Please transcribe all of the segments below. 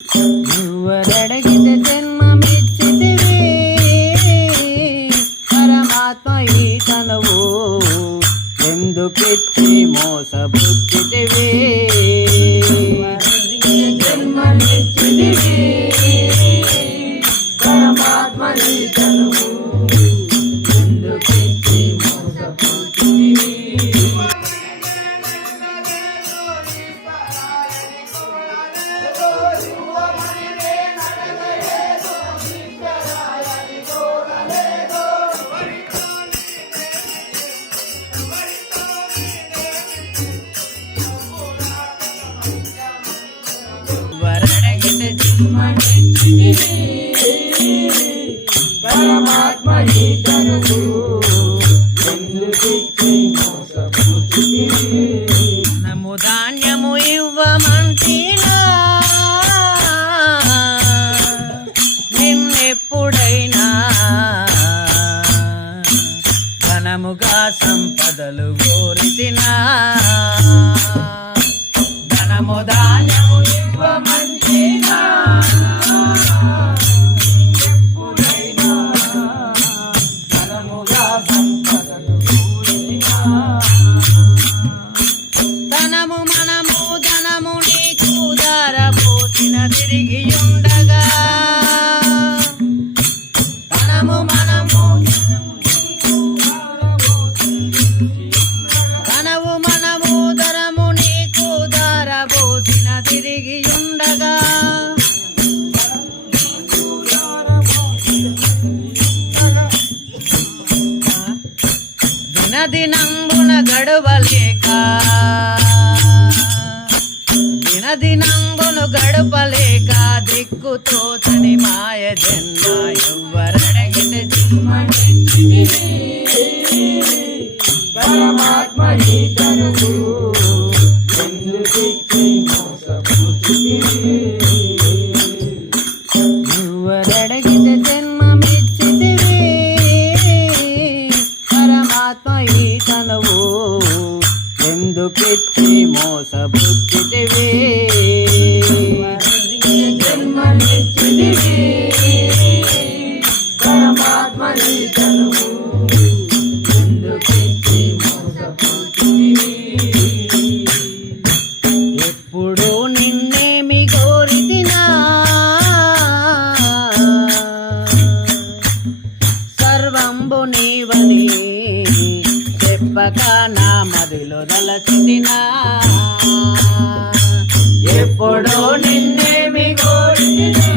నువ్వరడిగితే జన్మమిచ్చితివి పరమాత్మ ఈ తనువు ఎందుకిచ్చి మోసపుచ్చితివి జన్మమిచ్చితివి పరమాత్మ ఈ తనువు ఎందుకిచ్చి మోసపుచ్చితివి పరమాత్మ ఈ తనువు ఎందుకిచ్చి మోసపుచ్చితివి నము ధాన్యము ఇవ్వమంటినా నిన్నెప్పుడైనా ఘనముగా సంపదలు కోరితినా ధనము ధాన్యము ఇవ్వమంటినా ధనము మనము ధనము నీకు దారపోసిన తిరిగి ఉండగా ధనము మనము ధనము మనము ధనము నీకు దారపోసిన తిరిగి ఉండగా దినదినంబున గడవలేక దినదినంబును గడపలేక దిక్కుతోచని మాయ జన్మ ఎవ్వరడిగితే జన్మనిచ్చితివి పరమాత్మ ఈ తనువు ఎందుకిచ్చి మోసపుచ్చితివి నువ్వరడిగితే జన్మమిచ్చితివి పరమాత్మ ఈ తనువు ఎందుకిచ్చి మోసపుచ్చితివి జన్మనిచ్చితివి పరమాత్మ ఈ తనువు ఎందుకిచ్చి మోసపుచ్చితివి ఎప్పుడు నిన్నేమి కోరితినా సర్వంబు నీవని చెప్పక నా మదిలో దలచితినా ఎప్పుడో నిన్నేమి కోరితిని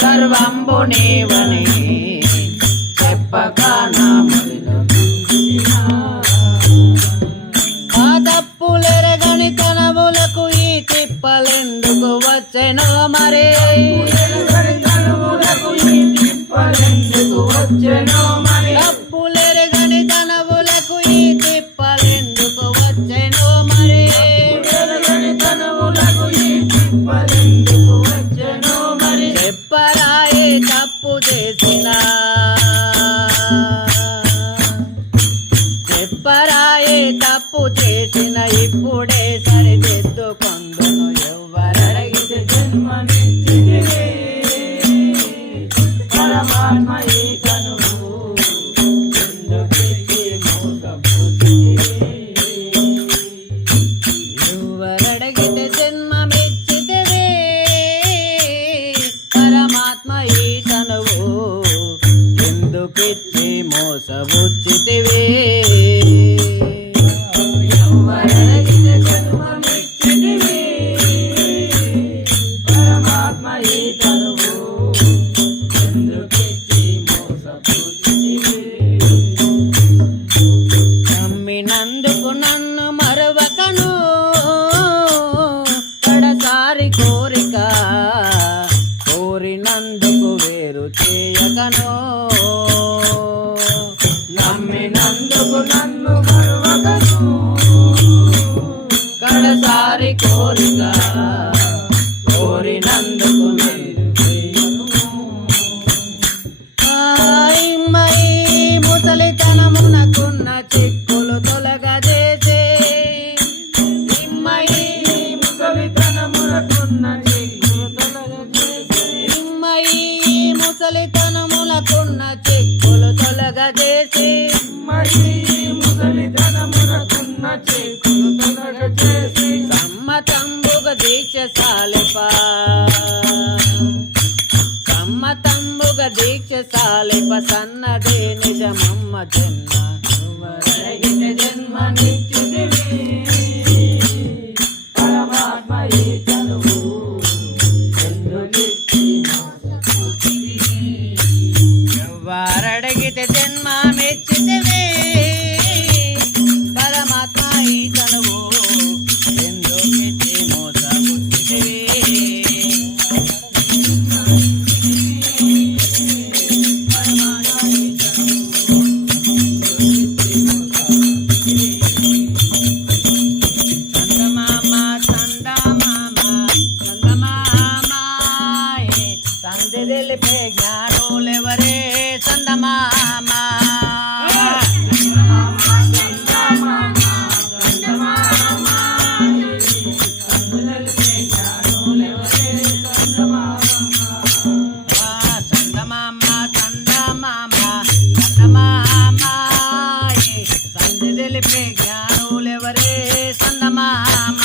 సర్వంబు నీవని చెప్పక నా మదిలో దలచితినా ఆ తప్పులెరగని తనవులకు ఈ తిప్పలెందుకు వచ్చెనో మరే తప్పులెరగని తనవులకు ఈ తిప్పలెందుకు వచ్చెనో మరే చెప్పరాయే తప్పు చేసినా చెప్పరాయే తప్పు చేసిన ఇప్పుడే సరిదిద్దుకొందును ఎవ్వరడిగితే జన్మనిచ్చితివి పరమాత్మ ఈ తనువు ఎందుకిచ్చి మోసపుచ్చితివి ఎవ్వరడిగితే జన్మమిచ్చితివి పరమాత్మ ఈ తనువు ఎందుకిచ్చి మోసపుచ్చితివి ఎవ్వరడిగితే జన్మమిచ్చితివి పరమాత్మ ఈ తనువు నమ్మినందుకు నన్ను మరవకను కడసారి కోరిక కోరినందుకు వేరు చేయకను నమ్మినందుకు నన్ను మరవకను కడసారి కోరిక కోరినందుకు వేరు చేయకను ముసలితనమునకున్న చిక్కులు తొలగజేసే నిమ్మయి ముసలితనమునకున్న చిక్కులు తొలగజేసి నిమ్మయి ముసలితనములకున్న చిక్కులు తొలగజేసి మరి ముసలితనమునకున్న చిక్కులు తొలగజేసి సమ్మతంబుగ దీక్ష సాలిపా సమ్మతంబుగ దీక్ష సాలిప సన్నదే నిజమమ్మ జన్మ అడిగిన జన్మ నిత్యుడివి పరమాత్మ ఈ తనువు ఎందుకిచ్చి వారడిగితే జన్మ మెచ్చితివి పరమాత్మ ఈ తనువు ఎందుకిచ్చి మోసగుచ్చితివి చందమామ చందమామ చందమామాయే సంధి తెలిపే జ్ఞానులెవరే చందమామ చందమామ చందమామ చందమామాయే సంధి తెలిపే జ్ఞానులెవరే చందమామ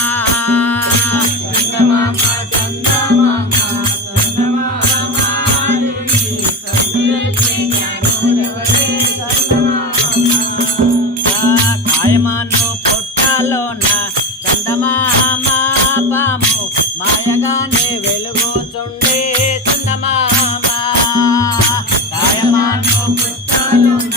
కాయమాను పొట్టలోన చందమామ పాము మాయగానే వెలుగుచుండే చందమామ కాయమాను పొట్టలోన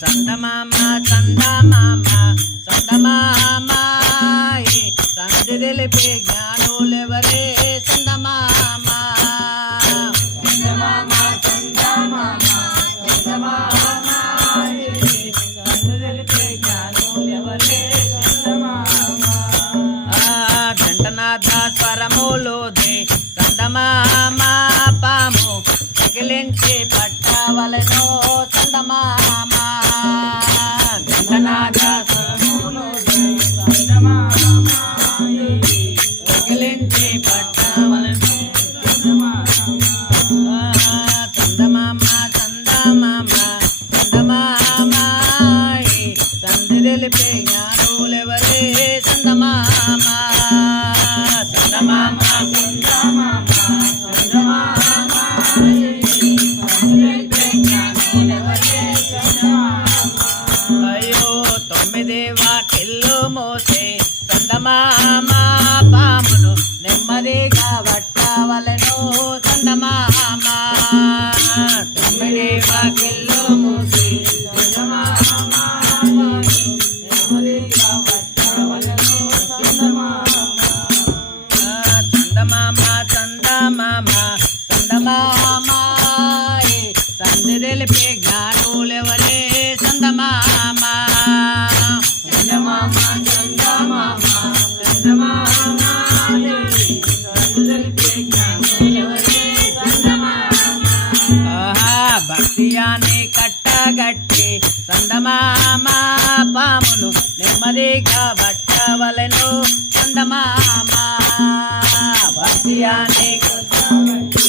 చందమామ చందమామ చందమామాయే సంధి తెలిపే జ్ఞానులెవరే చందమామ ఘంటనాథ స్వరములోదే చందమామ పాము తగిలించి పట్టవలెనో చందమామ ఘంటనాథ స్వరములోదే తగిలించి పట్టవలెనో చందమామ చందమామ చందమామాయే సంధి తెలిపే జ్ఞానులెవరే చందమామ చందమామ అయ్యో తొమ్మిదేవా కిల్లు మోసే చందమామ పామును నెమ్మదిగా పట్టవలెనో చందమామ తొమ్మిదేవా కిల్లు మోసే చందమామ నెమ్మదిగా పట్టవలెనో చందమామ చందమామ చందమామాయే సంధి తెలిపే జ్ఞానులెవరే చందమామ చందమామ చందమామ చందమామాయే సంధి తెలిపే జ్ఞానులెవరే చందమామ భక్తియాన్ని కట్టగట్టి చందమామ పామును నెమ్మదిగా పట్టవలెను చందమామ భక్తియాన్ని కట్టగట్టి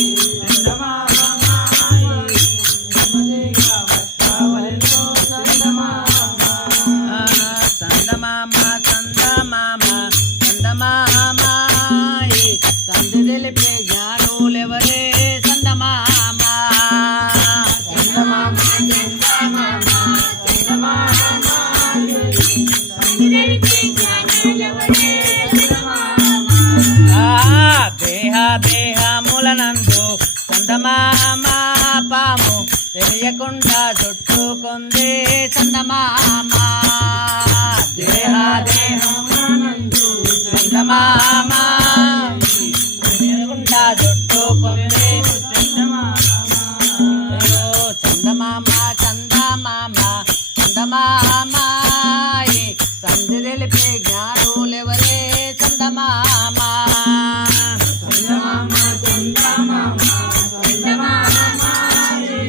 చందమామ చందమామ చందమామాయే సంధి తెలిపే జ్ఞానులెవరే చందమామ చందమామ దేహ దేహములనందు చందమామ పాము తెలియకుండా చుట్టుకుంది చందమామ దేహ దేహములనందు చందమామ తెలియకుండా చుట్టుకుంది చందమామ చందమామ చందమామాయే సంధి తెలిపే జ్ఞానులెవరే చందమామ చందమామ చందమామ చందమామాయే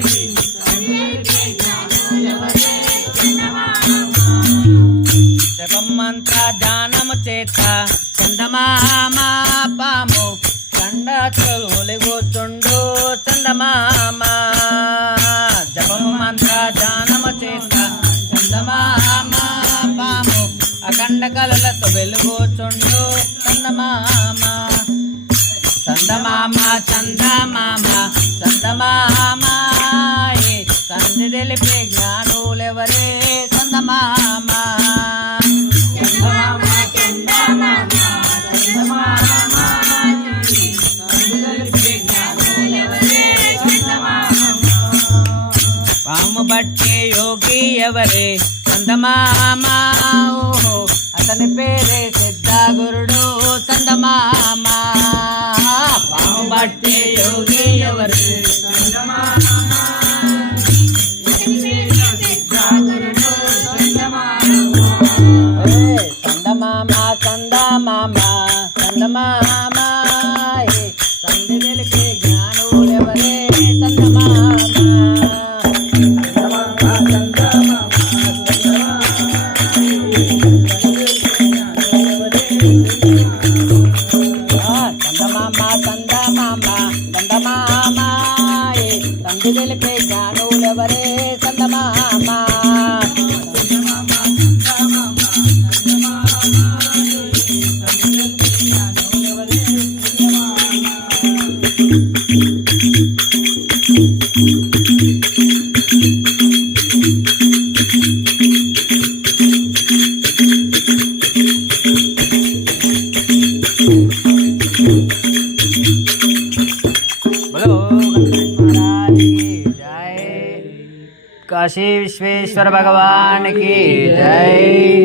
సంధి తెలిపే జ్ఞానులెవరే మంత్ర ధ్యానము చేత చందమామ పాము కండ చెవులు కూర్చుండు చందమామ జపము మంత్ర ధ్యానము చేత చందమామ పాము అఖండ కళలతో వెలుగుచుండు చందమామ చందమామ చందమామ చందమామ సంధి తెలిపే జ్ఞానులెవరే చందమామ చందమామ చందమామ చందమామ సందులెలిపే జ్ఞానులెవరే చందమామ పాము బట్టే యోగి ఎవరే చందమామ ఓహో అతని పేరే సిద్ధగురుడు చందమామ పాము బట్టే యోగి ఎవరే చందమామ చందమామ చందమామ చందమామ సంధి తెలిపే జ్ఞానులెవరే చందమామ చందమామ చందమామ చందమామ సంధి తెలిపే జ్ఞానులెవరే చందమామ बोलो गणपति महाराज की जय काशी विश्वेश्वर भगवान की जय।